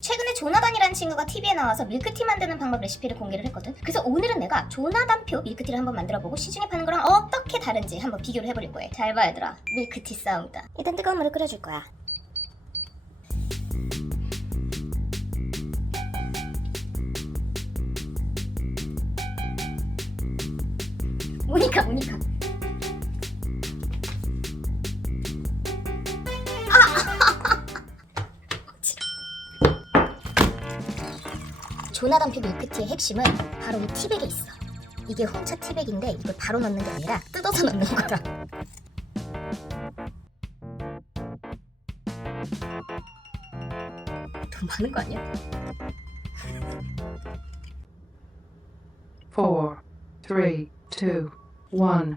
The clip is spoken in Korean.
최근에 조나단이라는 친구가 TV에 나와서 밀크티 만드는 방법 레시피를 공개를 했거든. 그래서 오늘은 내가 조나단표 밀크티를 한번 만들어보고 시중에 파는 거랑 어떻게 다른지 한번 비교를 해보려고 해. 잘봐 얘들아. 밀크티 싸움이다. 일단 뜨거운 물을 끓여줄 거야. 모니카 모니카. 조나단표 밀크티의 핵심은 바로 이 티백에 있어. 이게 홍차 티백인데 이걸 바로 넣는 게 아니라 뜯어서 넣는 거야. 더 많은 거 아니야? four, three, two, one.